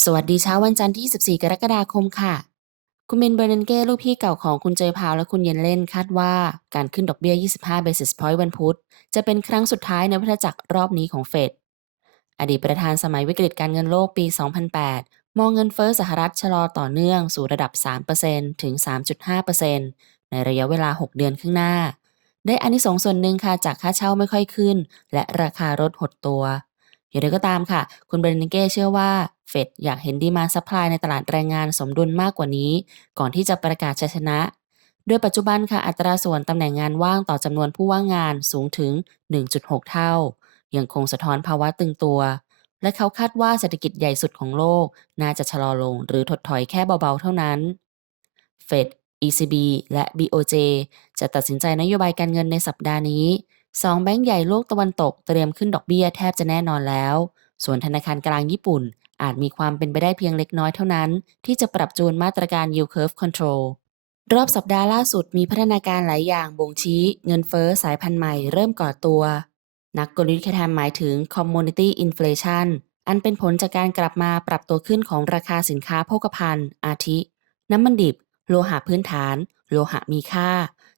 สวัสดีเช้าวันจันทร์ที่24กรกฎาคมค่ะ คุณเบนเบอร์นันเก้ลูกพี่เก่าของคุณเจยพาวและคุณเยนเล่นคาดว่าการขึ้นดอกเบี้ย 25 basis point วันพุธ จะเป็นครั้งสุดท้ายในวัฏจักรรอบนี้ของเฟด อดีตประธานสมัยวิกฤตการเงินโลกปี 2008 มองเงินเฟ้อสหรัฐชะลอต่อเนื่องสู่ระดับ 3%ถึง 3.5%ในระยะเวลา 6 เดือนข้างหน้า ได้อานิสงส์ส่วนหนึ่งค่ะจากค่าเช่าไม่ค่อยขึ้น และราคารถหดตัว อย่างไรก็ตามค่ะ คุณเบรนเก้เชื่อว่าเฟดอยากเห็นดีมาซัพพลายในตลาดแรงงานสมดุลมากกว่านี้ ก่อนที่จะประกาศชัยชนะ โดยปัจจุบันค่ะอัตราส่วนตำแหน่งงานว่างต่อจำนวนผู้ว่างงานสูงถึง 1.6 เท่า ยังคงสะท้อนภาวะตึงตัว และเขาคาดว่าเศรษฐกิจใหญ่สุดของโลก น่าจะชะลอลง หรือถดถอยแค่เบาๆเท่านั้นเฟด ECB และ BOJ จะตัดสินใจนโยบายการเงินในสัปดาห์นี้ สองแบงก์ใหญ่โลกตะวันตกเตรียมขึ้นดอกเบี้ยแทบจะแน่นอนแล้ว ส่วนธนาคารกลางญี่ปุ่น อาจมีความเป็นไปได้เพียงเล็กน้อยเท่านั้น ที่จะปรับจูนมาตรการ yield curve control รอบสัปดาห์ล่าสุดมีพัฒนาการหลายอย่างบ่งชี้ เงินเฟ้อสายพันธุ์ใหม่เริ่มก่อตัว นักกลยุทธ์แทมหมายถึง commodity inflation อันเป็นผลจากการกลับมาปรับตัวขึ้นของราคาสินค้าโภคภัณฑ์ อาทิ น้ำมันดิบ โลหะพื้นฐาน โลหะมีค่า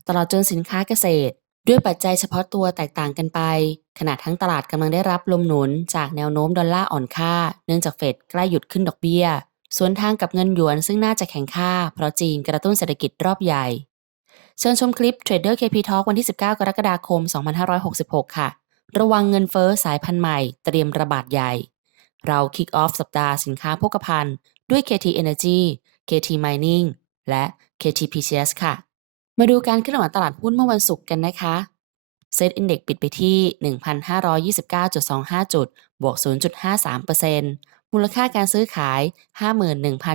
ตลอดจนสินค้าเกษตร ด้วยปัจจัยเฉพาะตัวแตกต่างกันไป ขณะทั้งตลาดกำลังได้รับลมหนุนจากแนวโน้มดอลลาร์อ่อนค่า เนื่องจากเฟดใกล้หยุดขึ้นดอกเบี้ยส่วนทางกับเงินหยวนซึ่งน่าจะแข็งค่า เพราะจีนกระตุ้นเศรษฐกิจรอบใหญ่ เชิญชมคลิป Trader KP Talk วันที่ 19 กรกฎาคม 2566 ค่ะ ระวังเงินเฟ้อสายพันธุ์ใหม่ เตรียมระบาดใหญ่ เรา kick off สัปดาห์สินค้าโภคภัณฑ์ด้วย KT Energy KT Mining และ KT PCS ค่ะ มาดูการเคลื่อนไหวตลาดหุ้นเมื่อวันศุกร์กันนะคะเซตอินเด็กปิดไปที่ 1,529.25 จุด บวก 0.53%มูลค่าการซื้อขาย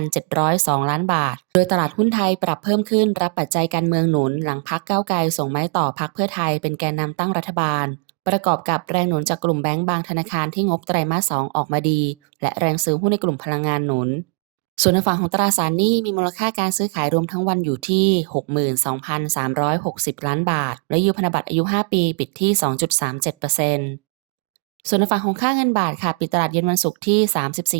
51,702 ล้านบาท โดยตลาดหุ้นไทยปรับเพิ่มขึ้นรับปัจจัยการเมืองหนุน หลังพักก้าวไกลส่งไม้ต่อพักเพื่อไทยเป็นแกนนำตั้งรัฐบาล ประกอบกับแรงหนุนจากกลุ่มแบงก์บางธนาคารที่งบไตรมาส 2 ออกมาดี และแรงซื้อหุ้นในกลุ่มพลังงานหนุน ส่วนในฝั่งของตราสารหนี้มีมูลค่าการซื้อขายรวมทั้งวันอยู่ที่ 62,360 ล้านบาท และยูพันธบัตรอายุ 5 ปีปิดที่ 2.37%ส่วนในฝั่งของค่าเงินบาทค่ะปิดตลาดเย็นวันศุกร์ที่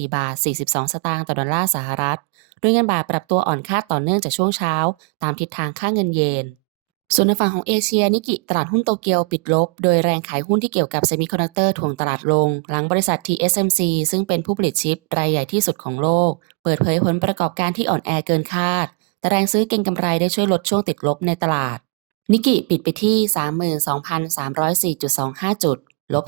34 บาท 42 สตางค์ต่อดอลลาร์สหรัฐโดยเงินบาทปรับตัวอ่อนค่าต่อเนื่องจากช่วงเช้า ตามทิศทางค่าเงินเยนส่วนในฝั่งของเอเชียนิกิตลาดหุ้นโตเกียวปิดลบ โดยแรงขายหุ้นที่เกี่ยวกับเซมิคอนดักเตอร์ถ่วงตลาดลง หลังบริษัท TSMC ซึ่งเป็นผู้ผลิตชิปรายใหญ่ที่สุดของโลก เปิดเผยผลประกอบการที่อ่อนแอเกินคาด แต่แรงซื้อเก็งกำไรได้ช่วยลดช่วงติดลบในตลาด นิกิปิดไปที่ 32,304.25 จุด ลบ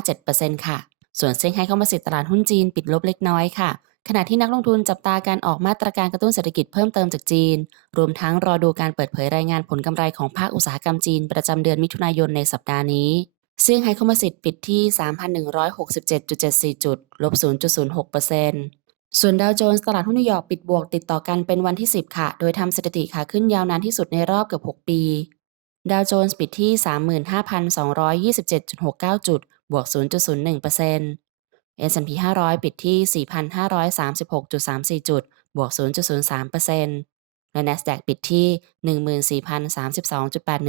0.57%ค่ะ ส่วนเซี่ยงไฮ้คอมโพสิตตลาดหุ้นจีนปิดลบเล็กน้อยค่ะ ขณะที่นักลงทุนจับตาการออกมาตรการกระตุ้นเศรษฐกิจเพิ่มเติมจากจีน รวมทั้งรอดูการเปิดเผยรายงานผลกำไรของภาคอุตสาหกรรมจีนประจำเดือนมิถุนายนในสัปดาห์นี้เซี่ยงไฮ้คอมโพสิตปิดที่ 3,167.74 จุด ลบ 0.06% ส่วนดาวโจนส์ตลาดหุ้นนิวยอร์กปิดบวกติดต่อกันเป็นวันที่ 10 ค่ะ โดยทำสถิติขาขึ้นยาวนานที่สุดในรอบเกือบ 6 ปี ดาวโจนส์ปิดที่ 35,227.69 จุด บวก 0.01% S&P 500 ปิดที่ 4,536.34 จุด บวก 0.03%และ NASDAQ ปิดที่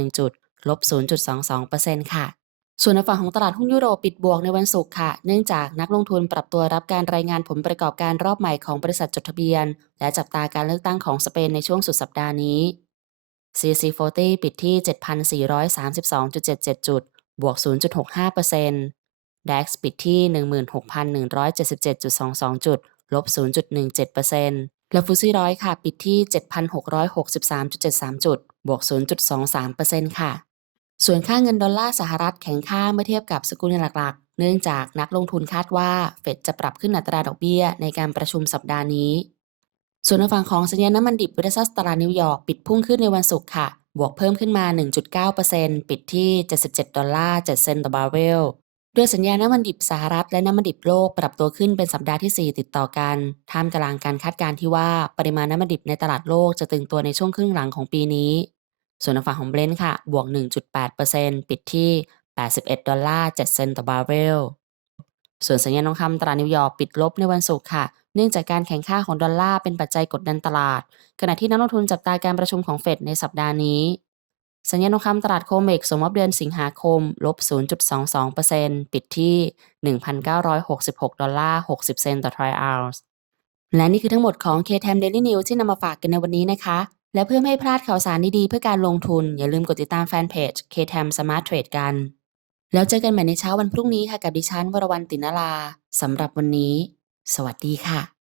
14,032.81 จุด ลบ 0.22%ค่ะ ส่วนในฝั่งของตลาดหุ้นยุโรปปิดบวกในวันศุกร์ค่ะ เนื่องจากนักลงทุนปรับตัวรับการรายงานผลประกอบการรอบใหม่ของบริษัทจดทะเบียน และจับตาการเลือกตั้งของสเปนในช่วงสุดสัปดาห์นี้ CC40 ปิดที่ 7,432.77 จุด บวก 0.65% DAX ปิดที่ 16,177.22 จุด ลบ 0.17%และฟุซี่ร้อยค่ะ ปิดที่ 7,663.73 จุด บวก 0.23%ค่ะ ส่วนค่าเงินดอลลาร์สหรัฐแข็งค่าเมื่อเทียบกับสกุลเงินหลักๆ เนื่องจากนักลงทุนคาดว่าเฟดจะปรับขึ้นอัตราดอกเบี้ยในการประชุมสัปดาห์นี้ ส่วนในฝั่งของสัญญาณน้ำมันดิบเวสซัสตลาดนิวยอร์กปิดพุ่งขึ้นในวันศุกร์ค่ะ บวกเพิ่มขึ้นมา 1.9%ปิดที่ 77 ดอลลาร์ 7 เซนต์ต่อบาร์เรลโดยสัญญาณน้ำมันดิบสหรัฐและน้ำมันดิบโลกปรับตัวขึ้นเป็นสัปดาห์ที่ 4 ติดต่อกัน ท่ามกลางการคาดการณ์ที่ว่าปริมาณน้ำมันดิบในตลาดโลกจะตึงตัวในช่วงครึ่งหลังของปีนี้ ส่วนฝั่งของเบรนท์ค่ะบวก 1.8%ปิดที่ 81 ดอลลาร์ 7 เซนต์ต่อบาร์เรล ส่วนสัญญาณทองคำตลาดนิวยอร์กปิดลบในวันศุกร์ค่ะ เนื่องจากการแข่งข้าของดอลลาร์เป็นปัจจัยกดดันตลาด ขณะที่นักลงทุนจับตาการประชุมของเฟดในสัปดาห์นี้ สัญญาณทองคำตลาดโคเมกส่งมอบเดือนสิงหาคมลบ 0.22%ปิดที่ 1,966 ดอลลาร์ 60 เซนต์ต่อทรอยออนซ์และนี่คือทั้งหมดของ KTM Daily News ที่นำมาฝากกันในวันนี้นะคะ และเพื่อไม่ให้พลาดข่าวสารดีๆ เพื่อการลงทุน อย่าลืมกดติดตามแฟนเพจ KTM Smart Trade กัน แล้วเจอกันใหม่ในเช้าวันพรุ่งนี้ค่ะ กับดิฉันวรวรรณตินลาสำหรับวันนี้ สวัสดีค่ะ